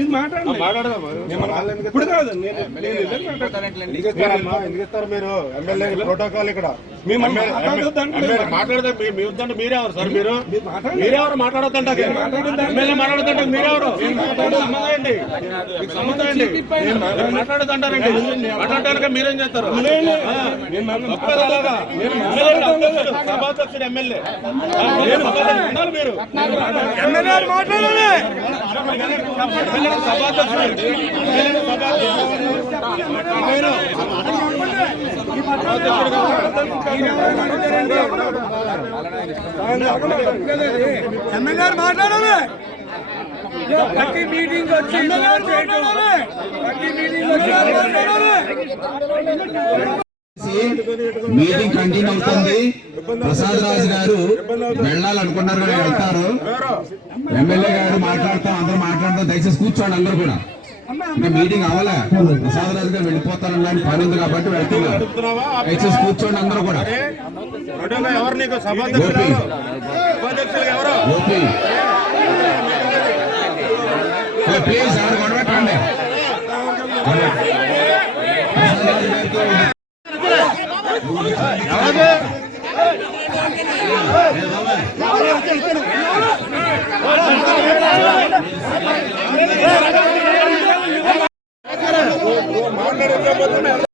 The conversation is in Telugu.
ఇది ఇప్పుడు కాదు ఎందుకు మీరు ఎమ్మెల్యే ప్రోటోకాల్ ఇక్కడ మాట్లాడదా మీ వద్దంటే మీరెవరు సార్? మీరెవరు మాట్లాడొద్దంట? ఎమ్మెల్యే మాట్లాడొద్దంటే మీరెవరు? సంబంధం మాట్లాడొద్దంటారండి. మాట్లాడటానికి మీరేం చేస్తారు? సభాధ్యక్షుడు ఎమ్మెల్యే మీరు ఎమ్మెల్యే మాట్లాడాలి. ప్రతి మీటింగ్ వచ్చి మీటింగ్ కంటిన్యూ అవుతుంది. ప్రసాద్ రాజు గారు వెళ్ళాలనుకున్నారు కానీ వెళ్తారు. ఎమ్మెల్యే గారు మాట్లాడతాం, అందరూ మాట్లాడతాం. దయచేసి కూర్చోండి అందరూ కూడా. ఇంకా మీటింగ్ అవ్వలే, ప్రసాద్ రాజు గారు వెళ్ళిపోతారని పని ఉంది కాబట్టి వెళ్తున్నారు. దయచేసి కూర్చోండి అందరూ కూడా. ప్లీజ్ ఎవరు గొడవ పెట్టండి. మాట్లాడే